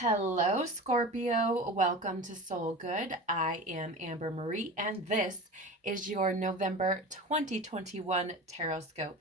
Hello, Scorpio. Welcome to Soul Good. I am Amber Marie, and this is your November 2021 Tarotscope.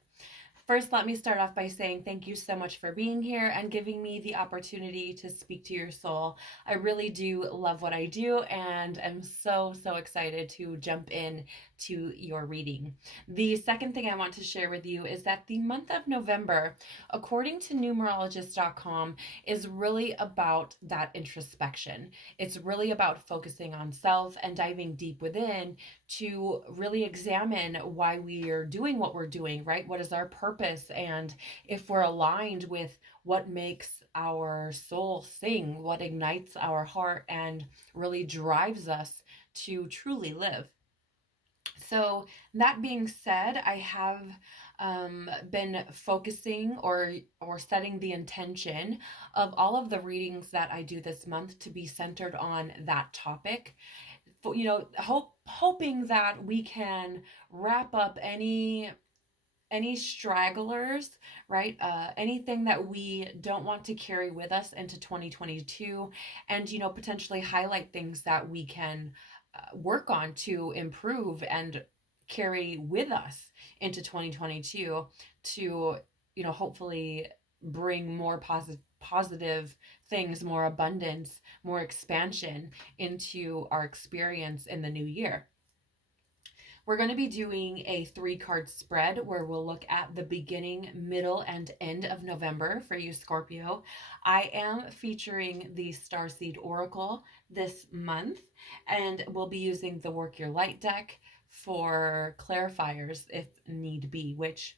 First, let me start off by saying thank you so much for being here and giving me the opportunity to speak to your soul. I really do love what I do, and I'm so excited to jump in to your reading. The second thing I want to share with you is that the month of November, according to numerologist.com, is really about that introspection. It's really about focusing on self and diving deep within to really examine why we are doing what we're doing, right? What is our purpose? And if we're aligned with what makes our soul sing, what ignites our heart and really drives us to truly live. So, that being said, I have been focusing or setting the intention of all of the readings that I do this month to be centered on that topic. Hoping that we can wrap up any stragglers, right? Anything that we don't want to carry with us into 2022, and potentially highlight things that we can work on to improve and carry with us into 2022 to hopefully bring more positive things, more abundance, more expansion into our experience in the new year. We're going to be doing a 3-card spread where we'll look at the beginning, middle, and end of November for you, Scorpio. I am featuring the Starseed Oracle this month, and we'll be using the Work Your Light deck for clarifiers if need be, which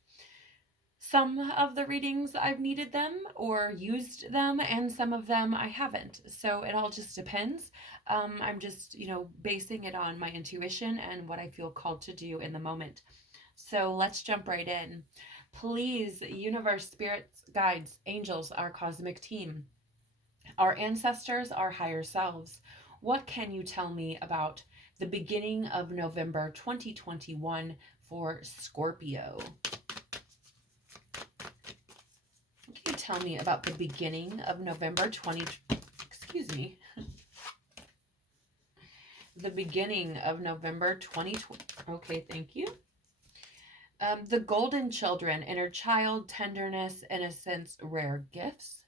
some of the readings I've needed them or used them, and some of them I haven't. So it all just depends. I'm just, basing it on my intuition and what I feel called to do in the moment. So let's jump right in. Please, universe, spirits, guides, angels, our cosmic team, our ancestors, our higher selves, what can you tell me about the beginning of November 2021 for Scorpio? Can you tell me about the beginning of November 20, excuse me, the beginning of November 2020. Okay, thank you. The golden children, inner child, tenderness, innocence, rare gifts.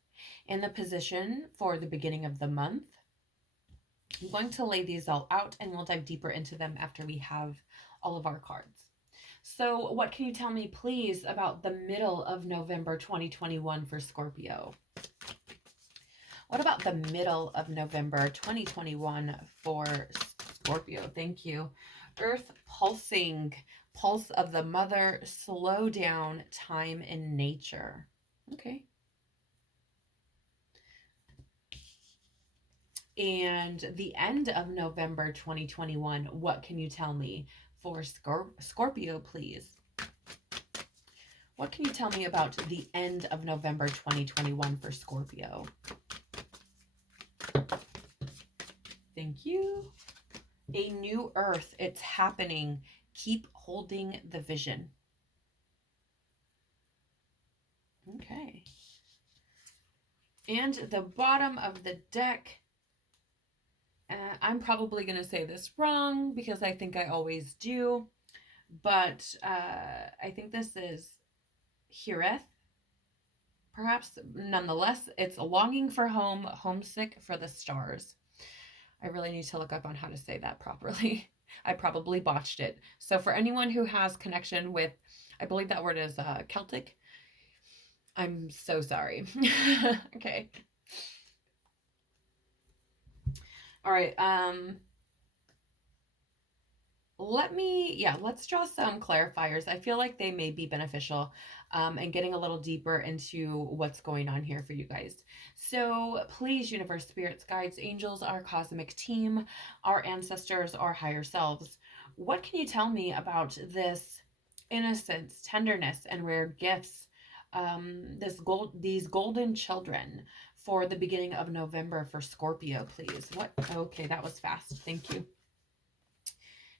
In the position for the beginning of the month. I'm going to lay these all out and we'll dive deeper into them after we have all of our cards. So what can you tell me, please, about the middle of November 2021 for Scorpio? What about the middle of November 2021 for Scorpio? Thank you. Earth pulsing, pulse of the mother, slow down, time in nature. Okay. And the end of November 2021, what can you tell me for Scorpio, please? What can you tell me about the end of November 2021 for Scorpio? Thank you. A new earth, it's happening. Keep holding the vision. Okay. And the bottom of the deck, I'm probably going to say this wrong because I think I always do, but I think this is Hireth. Perhaps, nonetheless, it's longing for home, homesick for the stars. I really need to look up on how to say that properly. I probably botched it. So for anyone who has connection with, I believe that word is Celtic, I'm so sorry. Okay. All right. Let's draw some clarifiers. I feel like they may be beneficial and getting a little deeper into what's going on here for you guys. So please, universe, spirits, guides, angels, our cosmic team, our ancestors, our higher selves, what can you tell me about this innocence, tenderness, and rare gifts, these golden children for the beginning of November for Scorpio, please? What? Okay, that was fast. Thank you.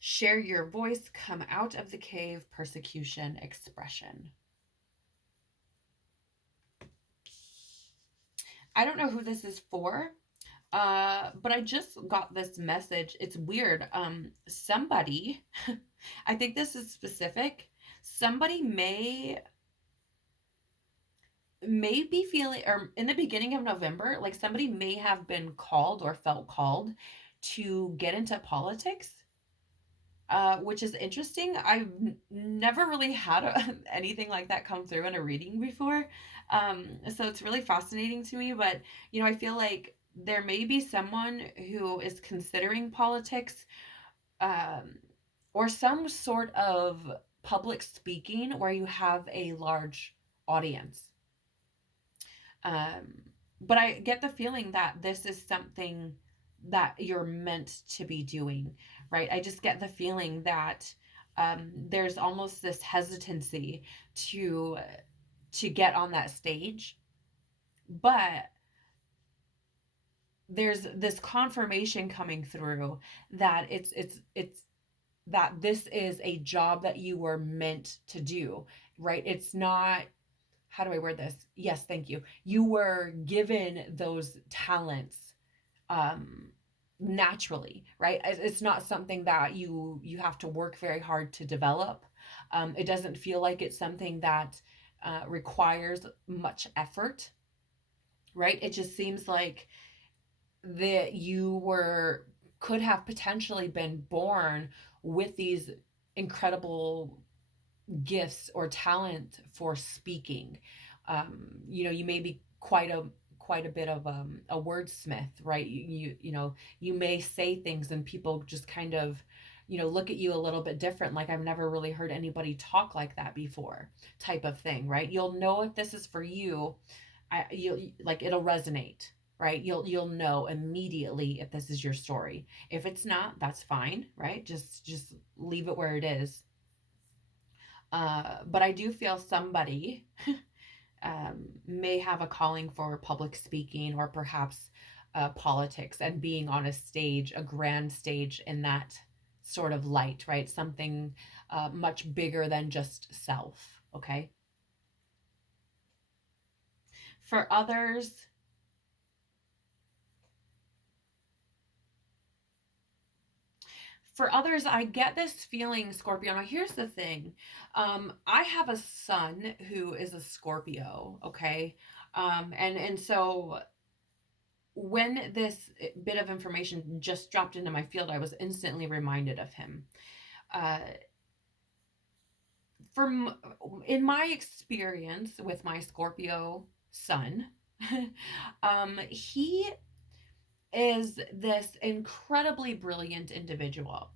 Share your voice, come out of the cave, persecution, expression. I don't know who this is for. But I just got this message. It's weird. Somebody, I think this is specific. Somebody may be feeling, or in the beginning of November, like somebody may have been called or felt called to get into politics, which is interesting. I've never really had anything like that come through in a reading before. So it's really fascinating to me. But, I feel like there may be someone who is considering politics, um, or some sort of public speaking where you have a large audience. Um, but I get the feeling that this is something that you're meant to be doing, right? I just get the feeling that there's almost this hesitancy to get on that stage, but there's this confirmation coming through that it's that this is a job that you were meant to do, right? It's not, how do I word this? Yes, thank you. You were given those talents um naturally, right? It's not something that you have to work very hard to develop. It doesn't feel like it's something that requires much effort, right? It just seems like that you were could have potentially been born with these incredible gifts or talent for speaking. You may be quite a bit of a wordsmith, right? You may say things and people just kind of look at you a little bit different, like I've never really heard anybody talk like that before, type of thing, right? You'll know if this is for you. You'll like it'll resonate, right? You'll know immediately if this is your story. If it's not, that's fine, right? Just leave it where it is. But I do feel somebody may have a calling for public speaking or perhaps politics and being on a stage, a grand stage in that sort of light, right? Something much bigger than just self, okay? For others, I get this feeling, Scorpio. Now, here's the thing. I have a son who is a Scorpio, okay? And so when this bit of information just dropped into my field, I was instantly reminded of him. Uh, from in my experience with my Scorpio son, he is this incredibly brilliant individual.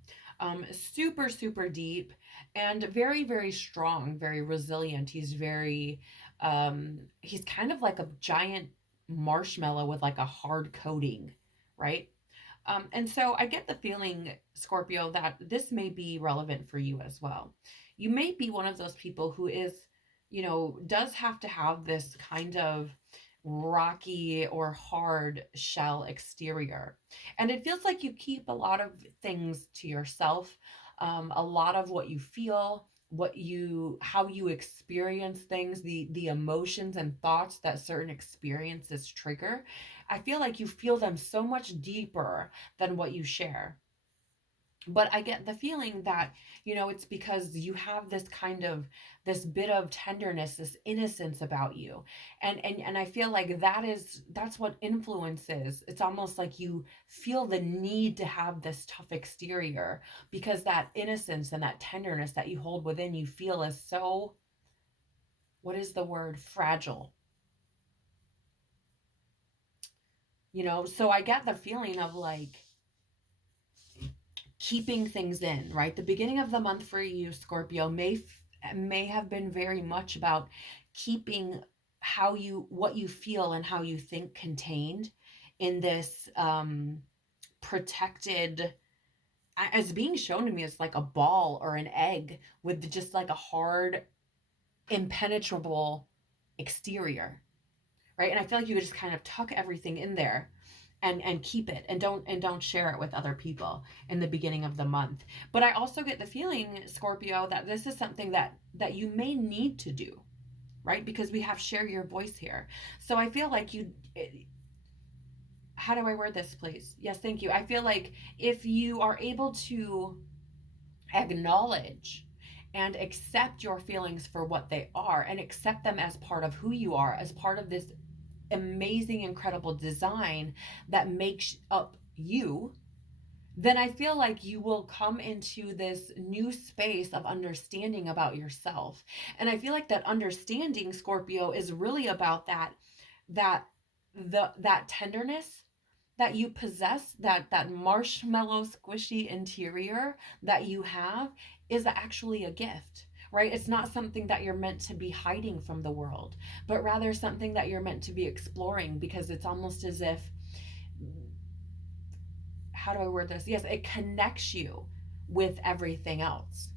Super, super deep and very, very strong, very resilient. He's kind of like a giant marshmallow with like a hard coating, right? And so I get the feeling, Scorpio, that this may be relevant for you as well. You may be one of those people who is, does have to have this kind of rocky or hard shell exterior. And it feels like you keep a lot of things to yourself, a lot of what you feel, how you experience things, the emotions and thoughts that certain experiences trigger. I feel like you feel them so much deeper than what you share. But I get the feeling that, it's because you have this bit of tenderness, this innocence about you. And I feel like that's what influences. It's almost like you feel the need to have this tough exterior because that innocence and that tenderness that you hold within you feel is so, what is the word? Fragile. So I get the feeling of like keeping things in, right? The beginning of the month for you, Scorpio, may have been very much about keeping what you feel and how you think contained in this protected, as being shown to me as like a ball or an egg with just like a hard, impenetrable exterior, right? And I feel like you could just kind of tuck everything in there and keep it and don't share it with other people in the beginning of the month. But I also get the feeling, Scorpio, that this is something that you may need to do, right? Because we have share your voice here. So I feel like how do I word this, please? Yes, thank you. I feel like if you are able to acknowledge and accept your feelings for what they are and accept them as part of who you are, as part of this amazing, incredible design that makes up you, then I feel like you will come into this new space of understanding about yourself. And I feel like that understanding, Scorpio, is really about that that tenderness that you possess, that marshmallow squishy interior that you have is actually a gift, right? It's not something that you're meant to be hiding from the world, but rather something that you're meant to be exploring, because it's almost as if, how do I word this? Yes, it connects you with everything else.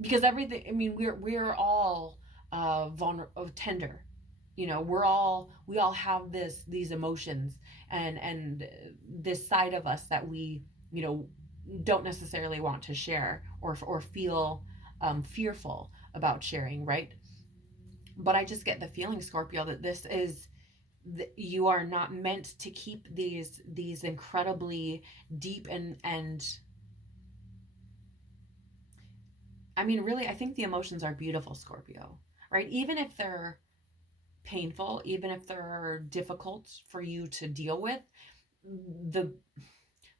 Because everything, I mean, we're all vulnerable, tender. You know, we all have these emotions and this side of us that we, you know, don't necessarily want to share or feel fearful about sharing, right? But I just get the feeling, Scorpio, that this is, you are not meant to keep these incredibly deep and I mean, really, I think the emotions are beautiful, Scorpio, right? Even if they're painful, even if they're difficult for you to deal with, the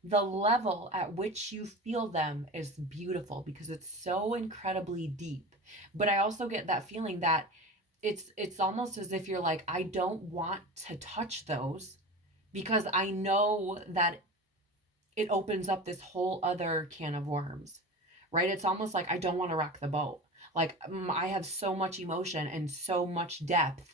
the level at which you feel them is beautiful because it's so incredibly deep. But I also get that feeling that it's almost as if you're like, I don't want to touch those because I know that it opens up this whole other can of worms, right? It's almost like I don't want to rock the boat. Like I have so much emotion and so much depth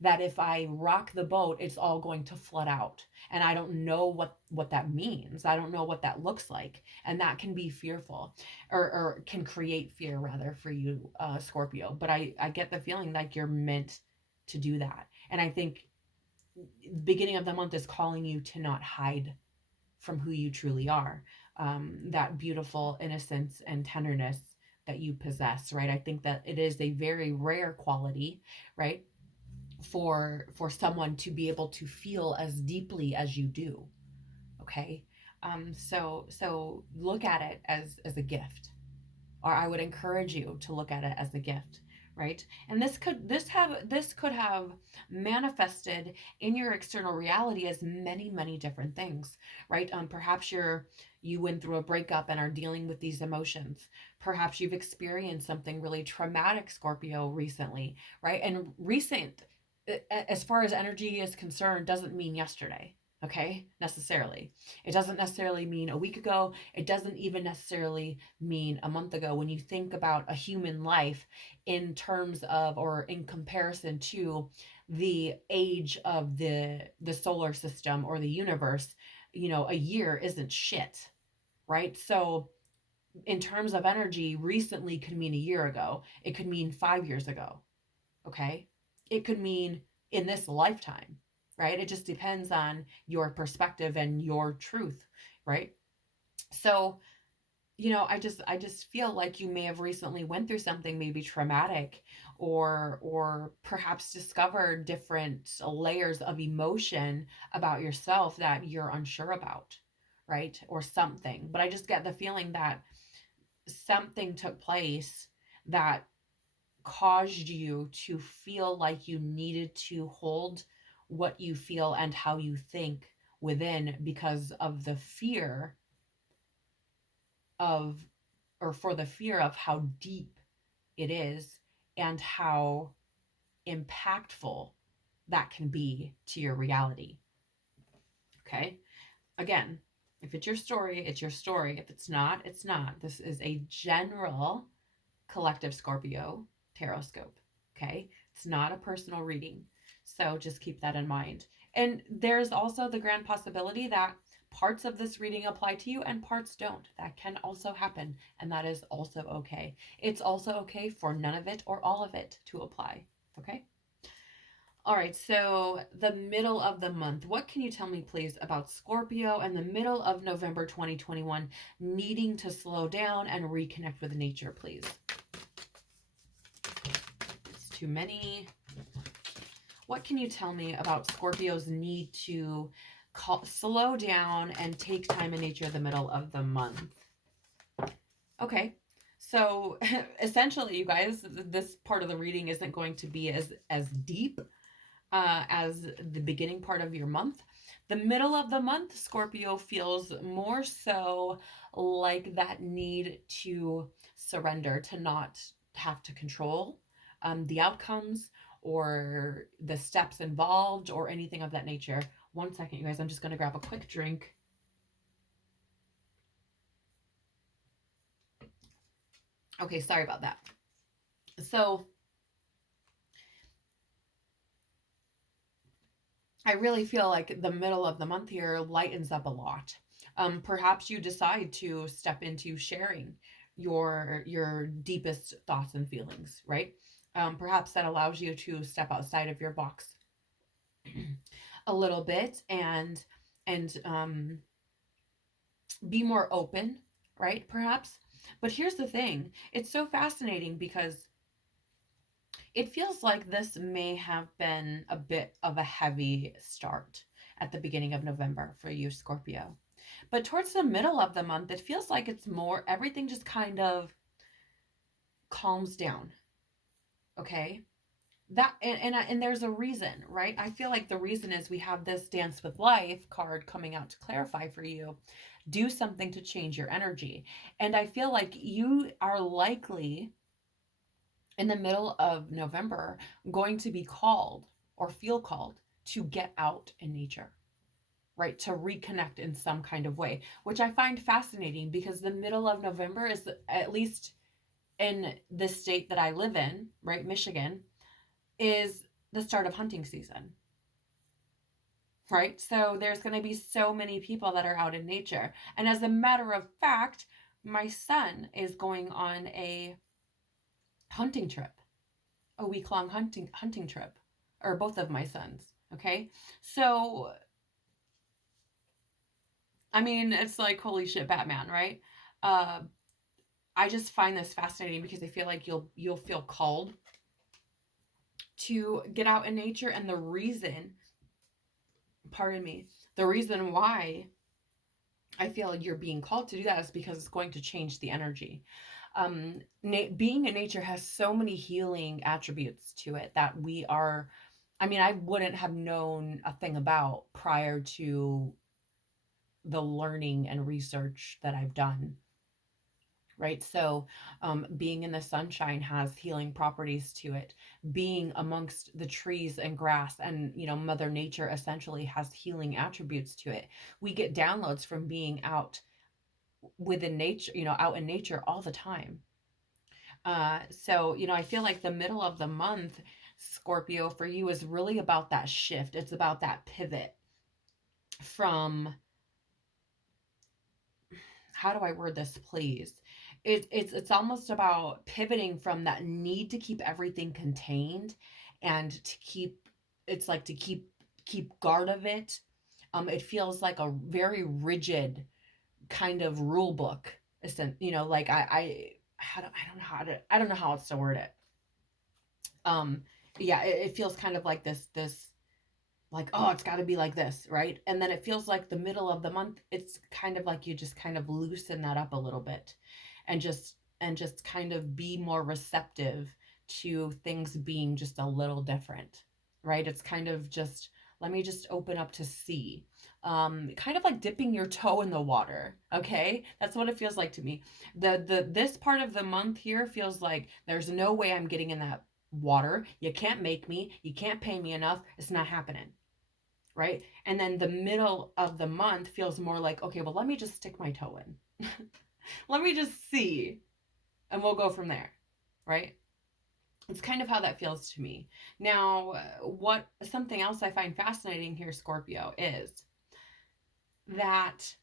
that if I rock the boat, it's all going to flood out. And I don't know what that means. I don't know what that looks like. And that can be fearful, or can create fear rather for you, Scorpio. But I get the feeling like you're meant to do that. And I think the beginning of the month is calling you to not hide from who you truly are, that beautiful innocence and tenderness that you possess, right? I think that it is a very rare quality, right, for someone to be able to feel as deeply as you do. Okay. So look at it as a gift, or I would encourage you to look at it as a gift, right? And this could have manifested in your external reality as many different things, right? Perhaps you went through a breakup and are dealing with these emotions. Perhaps you've experienced something really traumatic, Scorpio, recently, right? And recent, as far as energy is concerned, doesn't mean yesterday. Okay, necessarily. It doesn't necessarily mean a week ago. It doesn't even necessarily mean a month ago. When you think about a human life in terms of, or in comparison to the age of the solar system or the universe, you know, a year isn't shit, right? So in terms of energy, recently could mean a year ago. It could mean 5 years ago. Okay, it could mean in this lifetime, right? It just depends on your perspective and your truth, right? So, you know, I just feel like you may have recently went through something maybe traumatic, or perhaps discovered different layers of emotion about yourself that you're unsure about, right? Or something. But I just get the feeling that something took place that caused you to feel like you needed to hold what you feel and how you think within, because of the fear of, or for the fear of how deep it is and how impactful that can be to your reality. Okay. Again, if it's your story, it's your story. If it's not, it's not. This is a general collective Scorpio Tarotscope. Okay. It's not a personal reading. So just keep that in mind. And there's also the grand possibility that parts of this reading apply to you and parts don't. That can also happen. And that is also okay. It's also okay for none of it or all of it to apply. Okay. All right, so the middle of the month. What can you tell me, please, about Scorpio and the middle of November 2021 needing to slow down and reconnect with nature, please? It's too many. What can you tell me about Scorpio's need to slow down and take time in nature in the middle of the month? Okay. So essentially, you guys, this part of the reading isn't going to be as deep as the beginning part of your month. The middle of the month, Scorpio feels more so like that need to surrender, to not have to control the outcomes or the steps involved or anything of that nature. One second, you guys, I'm just going to grab a quick drink. Okay, sorry about that. So I really feel like the middle of the month here lightens up a lot. Perhaps you decide to step into sharing your deepest thoughts and feelings, right? Perhaps that allows you to step outside of your box a little bit and be more open, right? Perhaps. But here's the thing: it's so fascinating because it feels like this may have been a bit of a heavy start at the beginning of November for you, Scorpio. But towards the middle of the month, it feels like it's more, everything just kind of calms down. Okay. And there's a reason, right? I feel like the reason is we have this Dance with Life card coming out to clarify for you. Do something to change your energy. And I feel like you are likely in the middle of November going to be called or feel called to get out in nature, right? To reconnect in some kind of way, which I find fascinating because the middle of November is, at least in the state that I live in, right? Michigan, is the start of hunting season, right? So there's going to be so many people that are out in nature. And as a matter of fact, my son is going on a hunting trip, a week-long hunting trip, or both of my sons. Okay, so I mean, it's like holy shit, Batman, right? Uh, I just find this fascinating because I feel like you'll feel called to get out in nature, and the reason, pardon me, the reason why I feel you're being called to do that is because it's going to change the energy. Being in nature has so many healing attributes to it that we are, I mean, I wouldn't have known a thing about prior to the learning and research that I've done. Right. So, being in the sunshine has healing properties to it. Being amongst the trees and grass and, Mother Nature essentially has healing attributes to it. We get downloads from being out within nature, out in nature all the time. So, I feel like the middle of the month, Scorpio, for you is really about that shift. It's about that pivot from, how do I word this, please? It's almost about pivoting from that need to keep everything contained and to keep, it's like to keep guard of it. It feels like a very rigid kind of rule book. Like I don't know how else to word it. Um, yeah, it feels kind of like this like, oh, it's got to be like this, right? And then it feels like the middle of the month, it's kind of like you just kind of loosen that up a little bit and just kind of be more receptive to things being just a little different, right? It's kind of just, let me just open up to see. Kind of like dipping your toe in the water, okay? That's what it feels like to me. This part of the month here feels like there's no way I'm getting in that water. You can't make me. You can't pay me enough. It's not happening, right? And then the middle of the month feels more like, okay, well, let me just stick my toe in. Let me just see, and we'll go from there, right? It's kind of how that feels to me. Now, what something else I find fascinating here, Scorpio, is that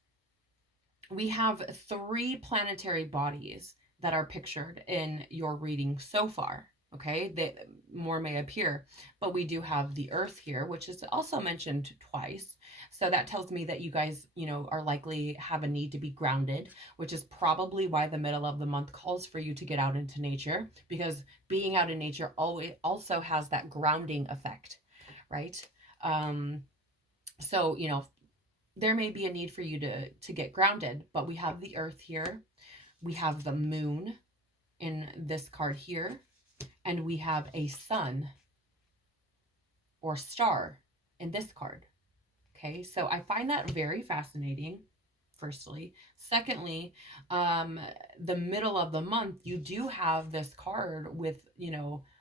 we have 3 planetary bodies that are pictured in your reading so far. Okay, more may appear, but we do have the Earth here, which is also mentioned twice. So that tells me that you guys, are likely have a need to be grounded, which is probably why the middle of the month calls for you to get out into nature, because being out in nature always also has that grounding effect, right? So, there may be a need for you to get grounded, but we have the earth here. We have the moon in this card here, and we have a sun or star in this card. Okay, so I find that very fascinating, firstly. Secondly, the middle of the month, you do have this card with,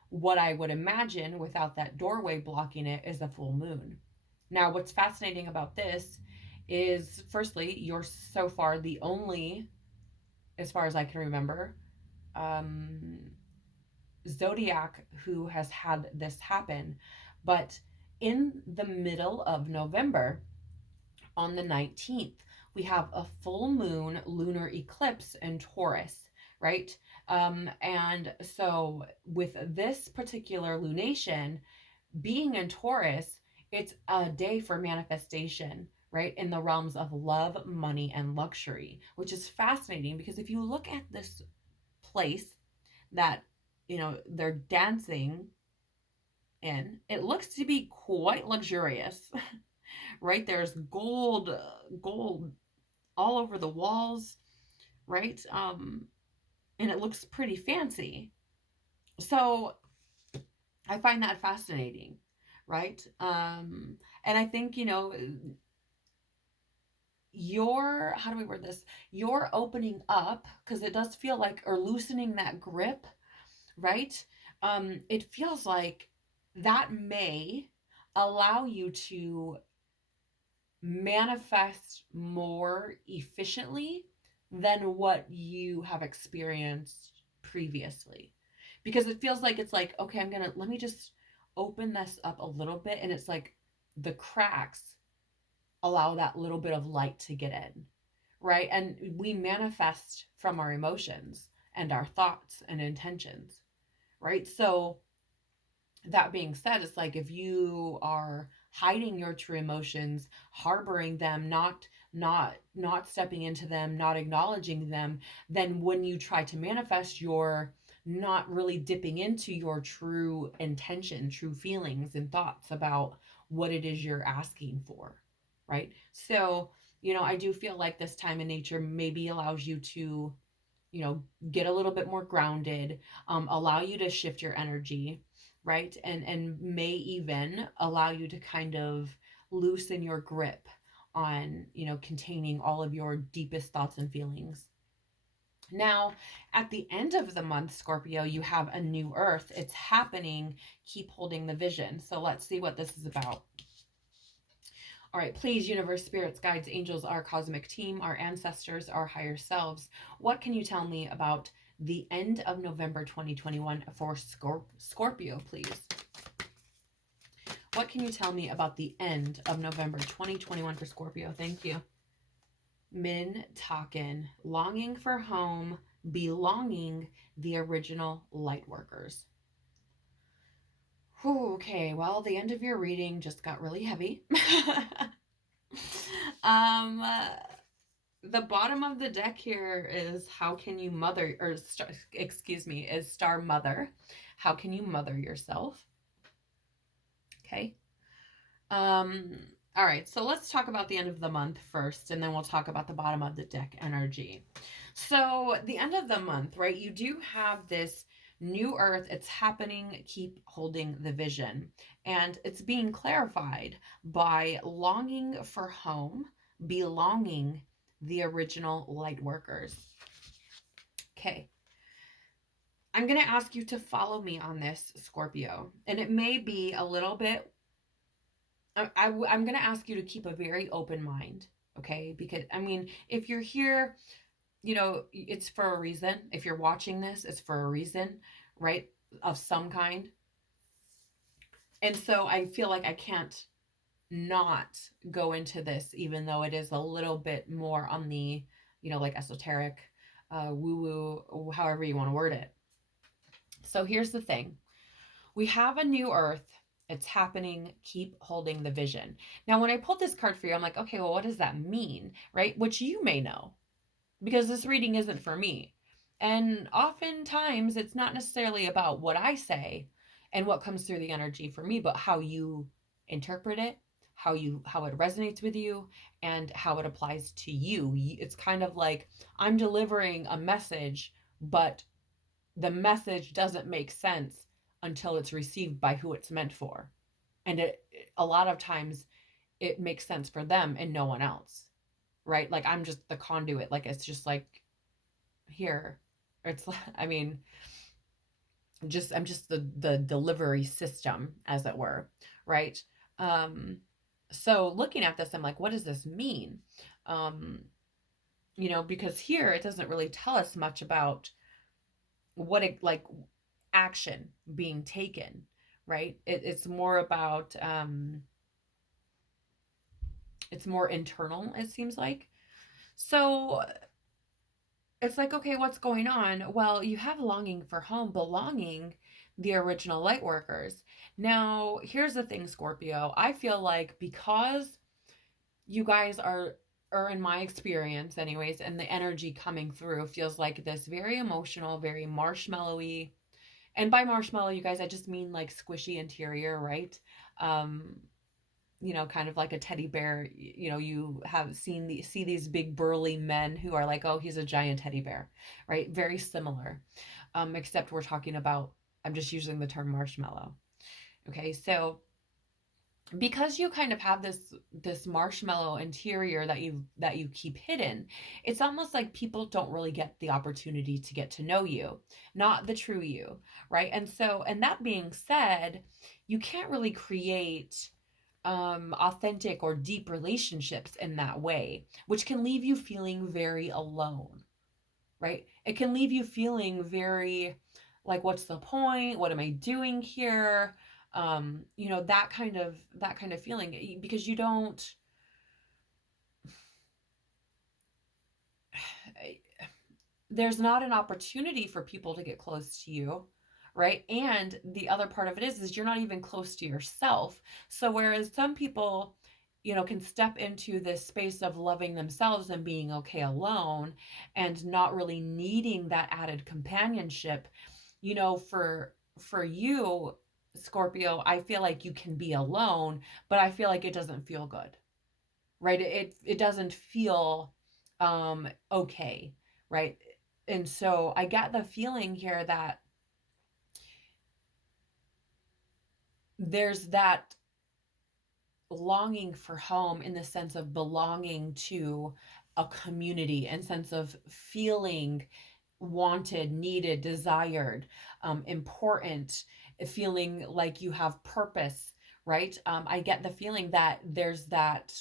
what I would imagine without that doorway blocking it is a full moon. Now, what's fascinating about this is, firstly, you're so far the only, as far as I can remember, um, zodiac who has had this happen. But in the middle of November, on the 19th, we have a full moon lunar eclipse in Taurus, right? And so, with this particular lunation being in Taurus, it's a day for manifestation, right? In the realms of love, money, and luxury, which is fascinating because if you look at this place that, they're dancing in, it looks to be quite luxurious. Right? There's gold all over the walls, right? And it looks pretty fancy. So I find that fascinating, right? And I think, how do we word this? You're opening up, because it does feel like, or loosening that grip, right? It feels like that may allow you to manifest more efficiently than what you have experienced previously. Because it feels like it's like, okay, let me just open this up a little bit. And it's like the cracks allow that little bit of light to get in, right? And we manifest from our emotions and our thoughts and intentions, right? So, that being said, it's like if you are hiding your true emotions, harboring them, not stepping into them, not acknowledging them, then when you try to manifest, you're not really dipping into your true intention, true feelings and thoughts about what it is you're asking for, right? So, I do feel like this time in nature maybe allows you to, get a little bit more grounded, allow you to shift your energy, right? And may even allow you to kind of loosen your grip on, containing all of your deepest thoughts and feelings. Now, at the end of the month, Scorpio, you have a new earth. It's happening. Keep holding the vision. So let's see what this is about. All right, please, universe, spirits, guides, angels, our cosmic team, our ancestors, our higher selves, what can you tell me about the end of November 2021 for Scorpio, please? What can you tell me about the end of November 2021 for Scorpio? Thank you. Min Taken, longing for home, belonging, the original light workers. Whew, okay, well, the end of your reading just got really heavy. um, the bottom of the deck here is how can you mother, or is star mother. How can you mother yourself? Okay. All right, so let's talk about the end of the month first, and then we'll talk about the bottom of the deck energy. So the end of the month, right, you do have this new earth. It's happening. Keep holding the vision. And it's being clarified by longing for home, belonging, the original light workers. Okay. I'm going to ask you to follow me on this, Scorpio. And it may be a little bit, I'm going to ask you to keep a very open mind. Okay. Because, if you're here, it's for a reason. If you're watching this, it's for a reason, right? Of some kind. And so I feel like I can't not go into this, even though it is a little bit more on the, like esoteric, woo woo, however you want to word it. So here's the thing. We have a new earth. It's happening. Keep holding the vision. Now, when I pulled this card for you, I'm like, okay, well, what does that mean? Right? Which you may know, because this reading isn't for me. And oftentimes it's not necessarily about what I say and what comes through the energy for me, but how you interpret it, how it resonates with you, and how it applies to you. It's kind of like I'm delivering a message, but the message doesn't make sense until it's received by who it's meant for. And a lot of times it makes sense for them and no one else, right? Like I'm just the conduit. Like it's just like here. It's I mean, I'm just the delivery system, as it were, right? Um, so looking at this, I'm like, what does this mean? Um, because here it doesn't really tell us much about what it like action being taken, right? It's more about it's more internal, it seems like. So it's like, okay, what's going on? Well, you have longing for home, belonging, the original light workers. Now, here's the thing, Scorpio. I feel like because you guys are, or in my experience, anyways, and the energy coming through feels like this very emotional, very marshmallowy. And by marshmallow, you guys, I just mean like squishy interior, right? Um, kind of like a teddy bear. You have see these big burly men who are like, oh, he's a giant teddy bear, right? Very similar, except we're talking about. I'm just using the term marshmallow. Okay, so because you kind of have this marshmallow interior that you keep hidden, it's almost like people don't really get the opportunity to get to know you, not the true you, right? And that being said, you can't really create authentic or deep relationships in that way, which can leave you feeling very alone, right? It can leave you feeling very like, what's the point? What am I doing here? That kind of feeling, because you don't, there's not an opportunity for people to get close to you, right? And the other part of it is you're not even close to yourself. So whereas some people, can step into this space of loving themselves and being okay alone and not really needing that added companionship, for you, Scorpio, I feel like you can be alone, but I feel like it doesn't feel good, right? It doesn't feel okay, right? And so I get the feeling here that there's that longing for home in the sense of belonging to a community and sense of feeling wanted, needed, desired, important, feeling like you have purpose, right? I get the feeling that there's that,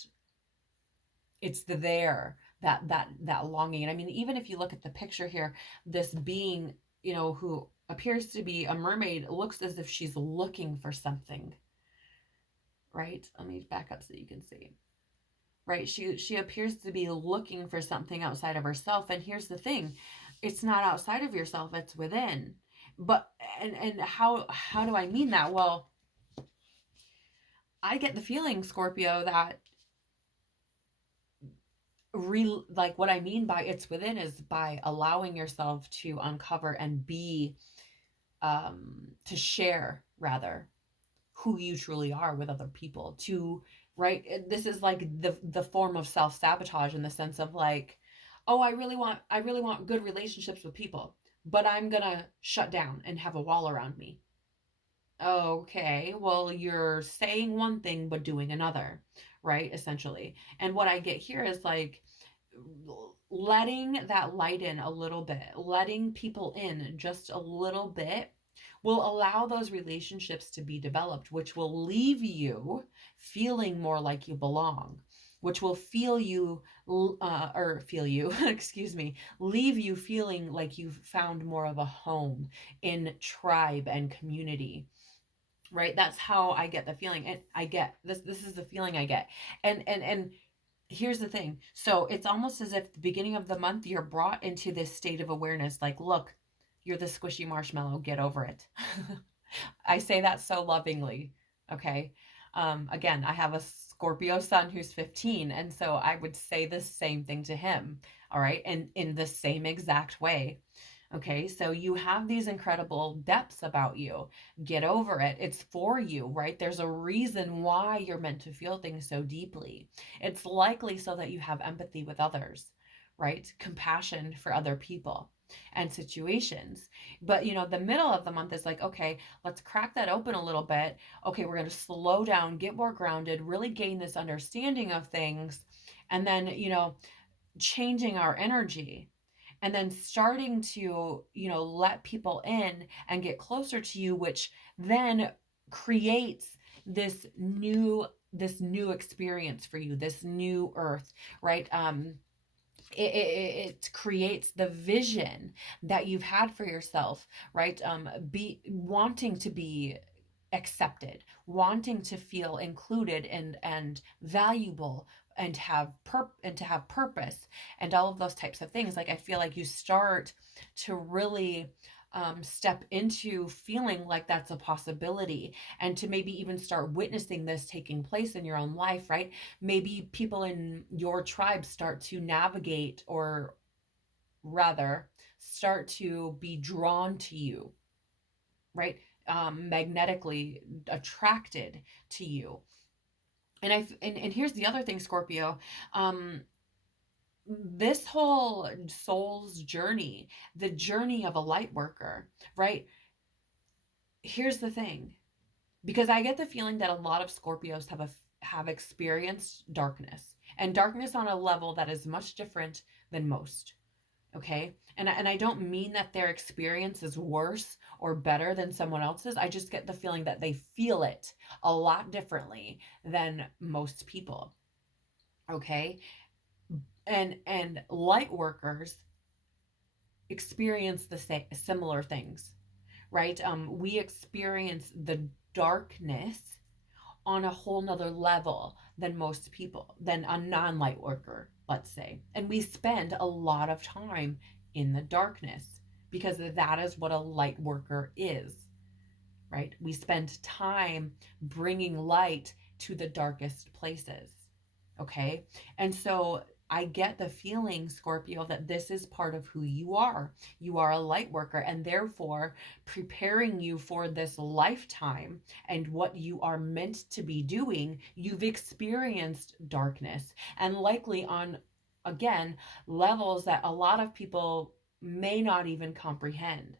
it's there, that longing. And I mean, even if you look at the picture here, this being, who appears to be a mermaid, looks as if she's looking for something, right? Let me back up so you can see. Right? She appears to be looking for something outside of herself. And here's the thing, it's not outside of yourself, it's within. But and how do I mean that? Well, I get the feeling, Scorpio, that like what I mean by it's within is by allowing yourself to uncover and be to share, rather, who you truly are with other people, to, right? This is like the form of self-sabotage, in the sense of like, oh, I really want good relationships with people, but I'm gonna shut down and have a wall around me. Okay, well, you're saying one thing but doing another, right? Essentially. And what I get here is like letting that light in a little bit, letting people in just a little bit will allow those relationships to be developed, which will leave you feeling more like you belong, which will excuse me, leave you feeling like you've found more of a home in tribe and community. Right? That's how I get the feeling. And I get this is the feeling I get. And here's the thing. So it's almost as if the beginning of the month you're brought into this state of awareness, like, look, you're the squishy marshmallow, get over it. I say that so lovingly. Okay. Again, I have a Scorpio son who's 15, and so I would say the same thing to him. All right. And in the same exact way. Okay, so you have these incredible depths about you. Get over it. It's for you, right? There's a reason why you're meant to feel things so deeply. It's likely so that you have empathy with others, right? Compassion for other people and situations. But, the middle of the month is like, okay, let's crack that open a little bit. Okay, we're going to slow down, get more grounded, really gain this understanding of things. And then, changing our energy and then starting to let people in and get closer to you, which then creates this new experience for you, this new earth, right? It creates the vision that you've had for yourself, right? Be wanting to be accepted, wanting to feel included and valuable, and to have purpose, and all of those types of things. Like, I feel like you start to really step into feeling like that's a possibility, and to maybe even start witnessing this taking place in your own life, right? Maybe people in your tribe start to navigate, or rather start to be drawn to you, right? Magnetically attracted to you. And here's the other thing, Scorpio. Um, this whole soul's journey, the journey of a light worker, right? Here's the thing, because I get the feeling that a lot of Scorpios have experienced darkness, and darkness on a level that is much different than most. Okay, and I don't mean that their experience is worse or better than someone else's. I just get the feeling that they feel it a lot differently than most people. Okay, and light workers experience the same similar things, right? We experience the darkness on a whole nother level than most people, than a non-light worker, let's say. And we spend a lot of time in the darkness, because that is what a light worker is, right? We spend time bringing light to the darkest places. Okay. And so I get the feeling, Scorpio, that this is part of who you are. You are a light worker, and therefore preparing you for this lifetime and what you are meant to be doing. You've experienced darkness, and likely on, again, levels that a lot of people may not even comprehend,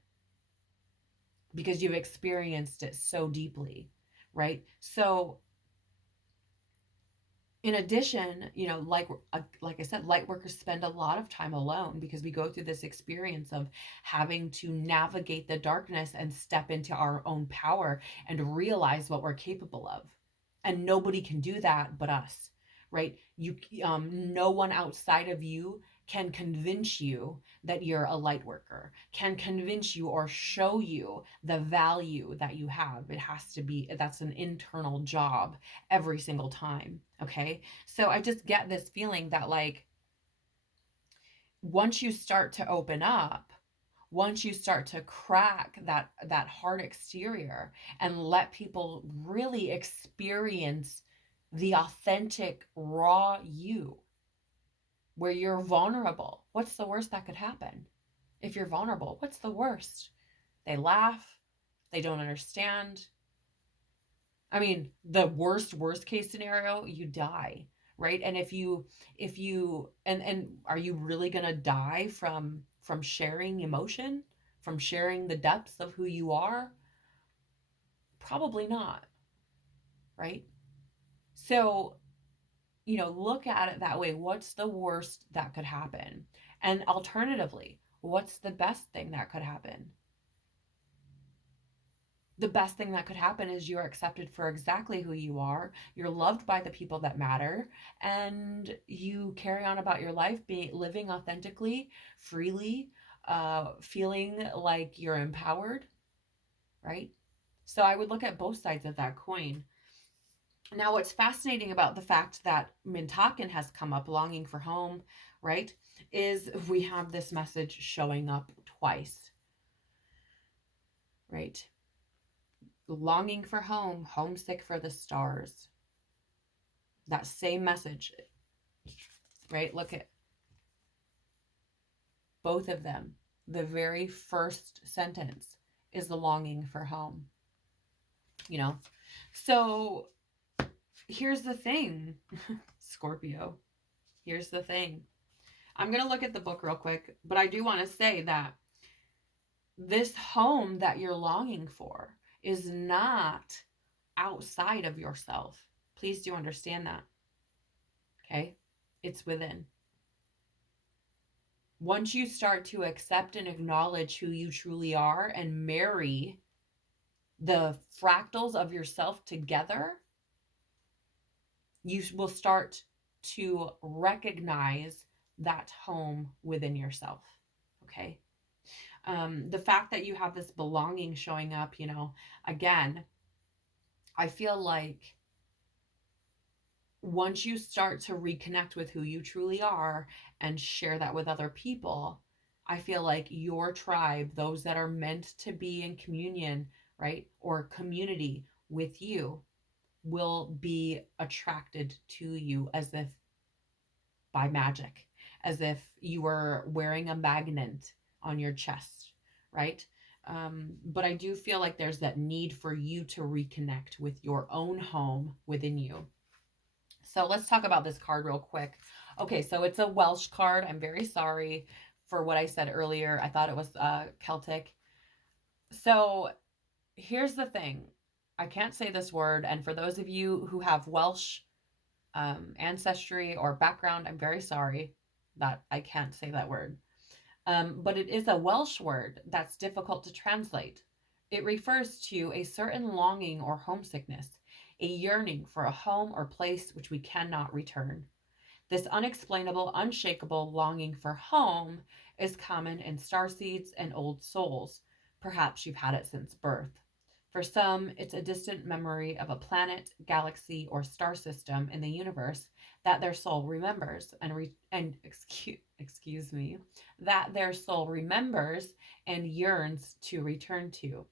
because you've experienced it so deeply, right? So in addition, like I said, light workers spend a lot of time alone, because we go through this experience of having to navigate the darkness and step into our own power and realize what we're capable of. And nobody can do that but us, right? No one outside of you can convince you that you're a light worker, can convince you or show you the value that you have. It has to be, that's an internal job every single time. Okay. So I just get this feeling that, like, once you start to open up, once you start to crack that hard exterior and let people really experience the authentic raw you, where you're vulnerable, what's the worst that could happen? If you're vulnerable, what's the worst? They laugh, they don't understand. I mean, the worst case scenario, you die, right? And and are you really going to die from sharing emotion, from sharing the depths of who you are? Probably not, right? So, look at it that way. What's the worst that could happen? And alternatively, what's the best thing that could happen? The best thing that could happen is you're accepted for exactly who you are. You're loved by the people that matter, and you carry on about your life, living authentically, freely, feeling like you're empowered, right? So I would look at both sides of that coin. Now, what's fascinating about the fact that Mintakan has come up, longing for home, right, is we have this message showing up twice, right? Longing for home, homesick for the stars. That same message, right? Look at both of them. the very first sentence is the longing for home, you know? So here's the thing, Scorpio. Here's the thing. I'm going to look at the book real quick, but I do want to say that this home that you're longing for is not outside of yourself. Please do understand that. Okay? It's within. Once you start to accept and acknowledge who you truly are and marry the fractals of yourself together, you will start to recognize that home within yourself. Okay? The fact that you have this belonging showing up, again, I feel like once you start to reconnect with who you truly are and share that with other people, I feel like your tribe, those that are meant to be in communion, right, or community with you, will be attracted to you as if by magic, as if you were wearing a magnet on your chest, right? But I do feel like there's that need for you to reconnect with your own home within you. So let's talk about this card real quick. Okay, so it's a Welsh card. I'm very sorry for what I said earlier. I thought it was Celtic. So here's the thing. I can't say this word. And for those of you who have Welsh ancestry or background, I'm very sorry that I can't say that word. But it is a Welsh word that's difficult to translate. It refers to a certain longing or homesickness, a yearning for a home or place which we cannot return. This unexplainable, unshakable longing for home is common in starseeds and old souls. Perhaps you've had it since birth. For some, it's a distant memory of a planet, galaxy, or star system in the universe that their soul remembers excuse me, that their soul remembers and yearns to return to.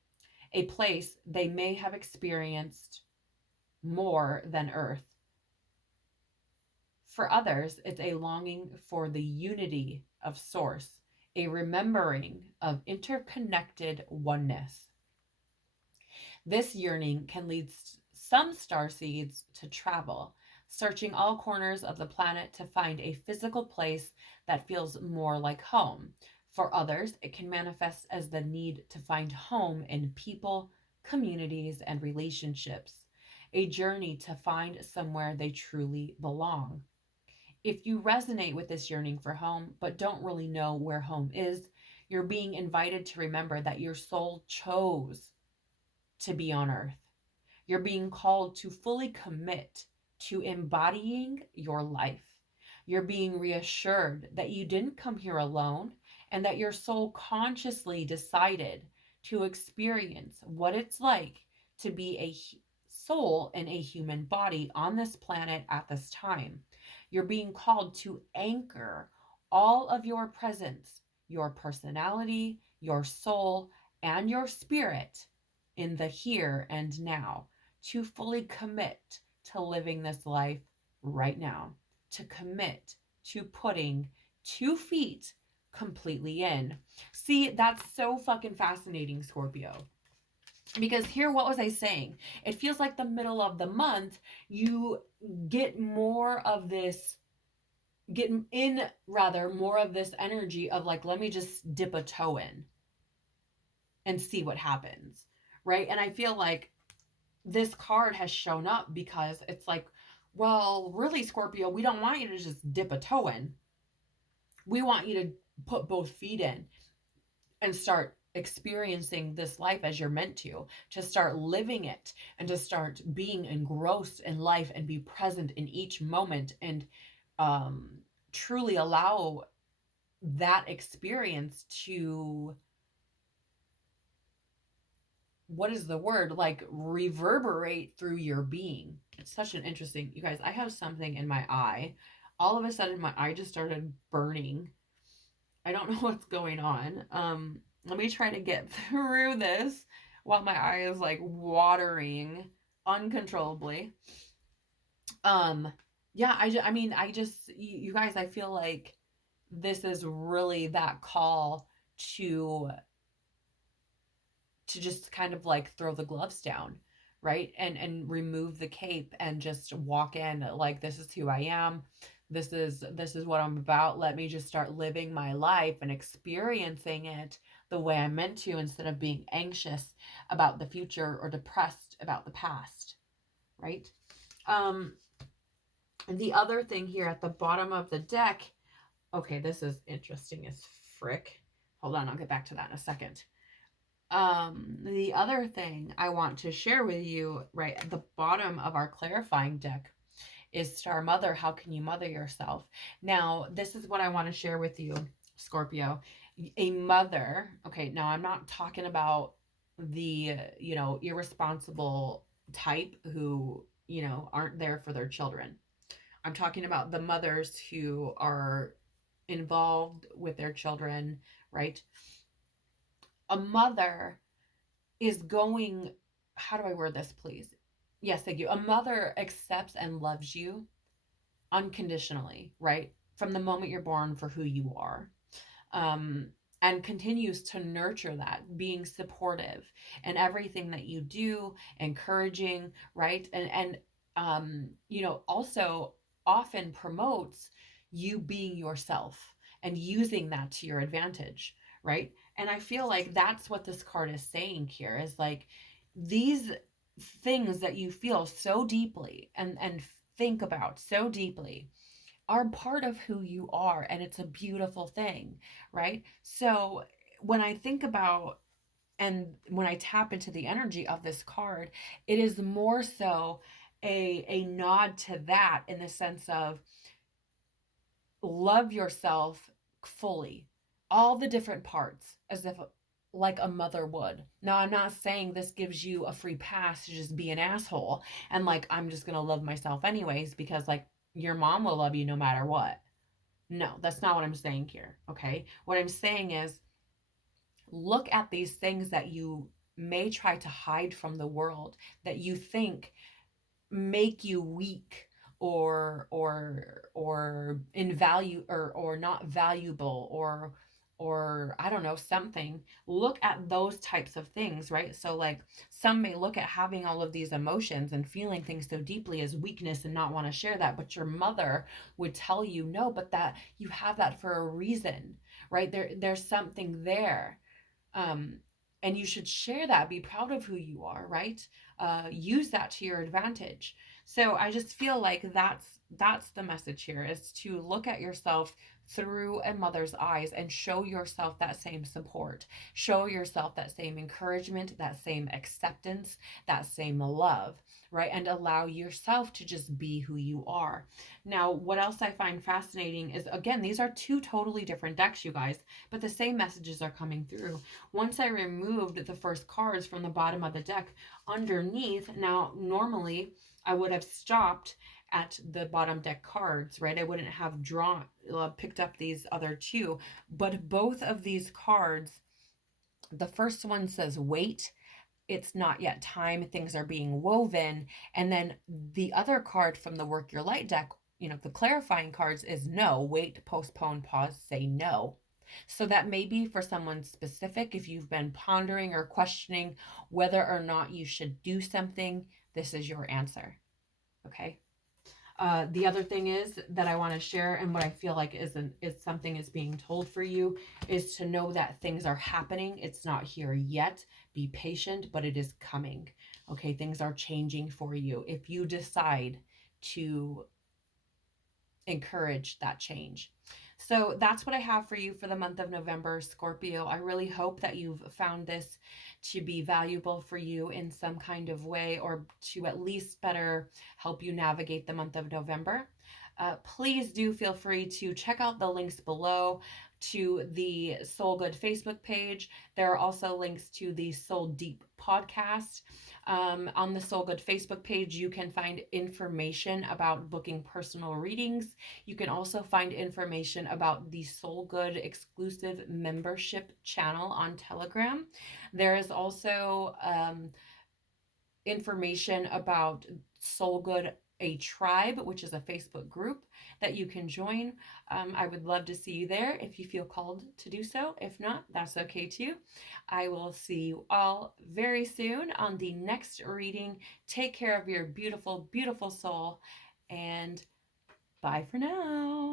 A place they may have experienced more than Earth. For others, it's a longing for the unity of Source, a remembering of interconnected oneness. This yearning can lead some starseeds to travel, searching all corners of the planet to find a physical place that feels more like home. For others, it can manifest as the need to find home in people, communities, and relationships, a journey to find somewhere they truly belong. If you resonate with this yearning for home, but don't really know where home is, you're being invited to remember that your soul chose to be on Earth. You're being called to fully commit to embodying your life. You're being reassured that you didn't come here alone and that your soul consciously decided to experience what it's like to be a soul in a human body on this planet at this time. You're being called to anchor all of your presence, your personality, your soul, and your spirit in the here and now, to fully commit to living this life right now, to commit to putting 2 feet completely in. See, that's so fucking fascinating, Scorpio. Because here, what was I saying? It feels like the middle of the month, you get more of this, more of this energy of like, let me just dip a toe in and see what happens, right? And I feel like this card has shown up because it's like, well, really, Scorpio, we don't want you to just dip a toe in. We want you to put both feet in and start experiencing this life as you're meant to start living it and to start being engrossed in life and be present in each moment and truly allow that experience to, what is the word, like reverberate through your being. It's such an interesting, you guys, I have something in my eye. All of a sudden my eye just started burning. I don't know what's going on. Let me try to get through this while my eye is like watering uncontrollably. Yeah, I mean, you guys, I feel like this is really that call to just kind of like throw the gloves down, right? And remove the cape and just walk in like, this is who I am. This is what I'm about. Let me just start living my life and experiencing it the way I'm meant to, instead of being anxious about the future or depressed about the past, right? Um and the other thing here at the bottom of the deck, okay, this is interesting as frick. Hold on, I'll get back to that in a second. The other thing I want to share with you right at the bottom of our clarifying deck is Star Mother. How can you mother yourself? Now, this is what I want to share with you, Scorpio. A mother, okay, now I'm not talking about the, irresponsible type who, aren't there for their children. I'm talking about the mothers who are involved with their children, right? A mother is going, how do I word this, please? Yes, thank you. A mother accepts and loves you unconditionally, right? From the moment you're born for who you are. Um, and continues to nurture that, being supportive in everything that you do, encouraging, right? And also often promotes you being yourself and using that to your advantage, right? And I feel like that's what this card is saying here, is like, these things that you feel so deeply and think about so deeply are part of who you are, and it's a beautiful thing, right? So when I think about, and when I tap into the energy of this card, it is more so a nod to that, in the sense of, love yourself fully, all the different parts, as if like a mother would. Now, I'm not saying this gives you a free pass to just be an asshole and like, I'm just gonna love myself anyways, because like, your mom will love you no matter what. No, that's not what I'm saying here. Okay, what I'm saying is, look at these things that you may try to hide from the world, that you think make you weak, or in value, or not valuable, or I don't know, something. Look at those types of things, right? So like, some may look at having all of these emotions and feeling things so deeply as weakness and not want to share that, but your mother would tell you, no, but that you have that for a reason, right? There's something there. um and you should share that, be proud of who you are, right? Use that to your advantage. So I just feel like that's the message here, is to look at yourself through a mother's eyes and show yourself that same support, show yourself that same encouragement, that same acceptance, that same love, right? And allow yourself to just be who you are. Now, what else I find fascinating is, again, these are two totally different decks, you guys, but the same messages are coming through. Once I removed the first cards from the bottom of the deck, underneath, now normally I would have stopped at the bottom deck cards, right? I wouldn't have picked up these other two, but both of these cards, the first one says wait, it's not yet time, things are being woven. And then the other card from the Work Your Light deck, the clarifying cards, is no, wait, postpone, pause, say no. So that may be for someone specific. If you've been pondering or questioning whether or not you should do something, this is your answer. Okay. The other thing is that I want to share, and what I feel like is something is being told for you, is to know that things are happening. It's not here yet. Be patient, but it is coming. Okay, things are changing for you if you decide to encourage that change. So that's what I have for you for the month of November, Scorpio. I really hope that you've found this to be valuable for you in some kind of way, or to at least better help you navigate the month of November. Please do feel free to check out the links below to the Soul Good Facebook page. There are also links to the Soul Deep podcast. On the Soul Good Facebook page, you can find information about booking personal readings. You can also find information about the Soul Good exclusive membership channel on Telegram. There is also information about Soul Good a tribe, which is a Facebook group that you can join. I would love to see you there if you feel called to do so. If not, that's okay too. I will see you all very soon on the next reading. Take care of your beautiful, beautiful soul, and bye for now.